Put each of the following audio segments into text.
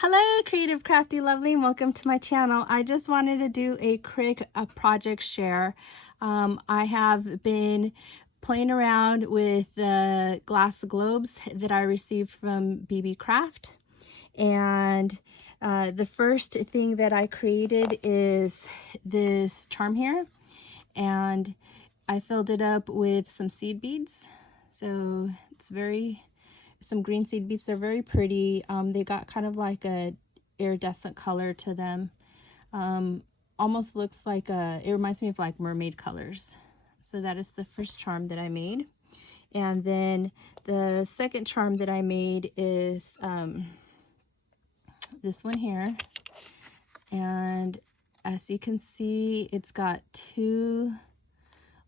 Hello, creative, crafty, lovely, and welcome to my channel. I just wanted to do a quick project share. I have been playing around with the glass globes that I received from BeeBeeCraft, and the first thing that I created is this charm here, and I filled it up with some seed beads. So it's some green seed beads. They're very pretty. They got kind of like a iridescent color to them. Almost looks like it reminds me of like mermaid colors. So that is the first charm that I made. And then the second charm that I made is this one here. And as you can see, it's got two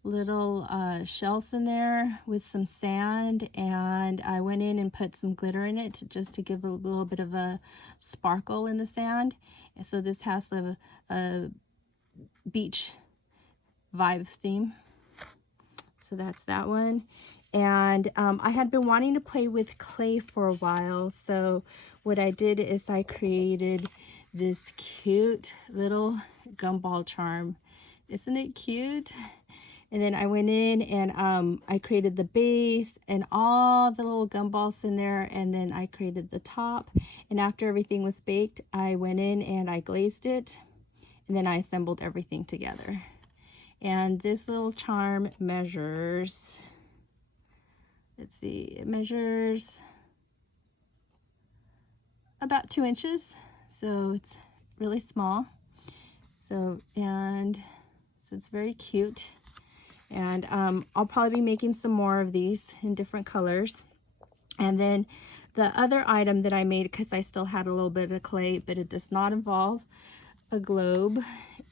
little shells in there with some sand, and I went in and put some glitter in it just to give a little bit of a sparkle in the sand. And so this has a beach vibe theme. So that's that one. And I had been wanting to play with clay for a while, so what I did is I created this cute little gumball charm. Isn't it cute? And then I went in and I created the base and all the little gumballs in there, and then I created the top. And after everything was baked, I went in and I glazed it, and then I assembled everything together. And this little charm measures, let's see, it measures about 2 inches. So it's really small. So it's very cute. And I'll probably be making some more of these in different colors. And then the other item that I made, because I still had a little bit of clay, but it does not involve a globe,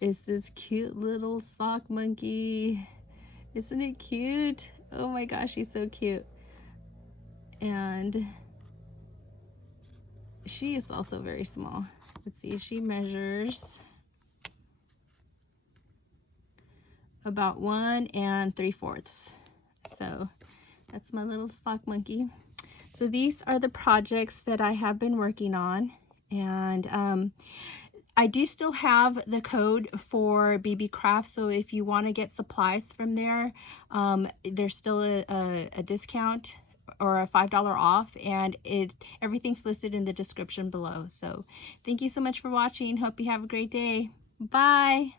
is this cute little sock monkey. Isn't it cute? Oh my gosh, she's so cute. And she is also very small. Let's see, she measures about 1 3/4. So that's my little sock monkey. So these are the projects that I have been working on, and I do still have the code for BeeBeeCraft, so if you want to get supplies from there, there's still a discount or a $5 off, and everything's listed in the description below. So thank you so much for watching. Hope you have a great day. Bye.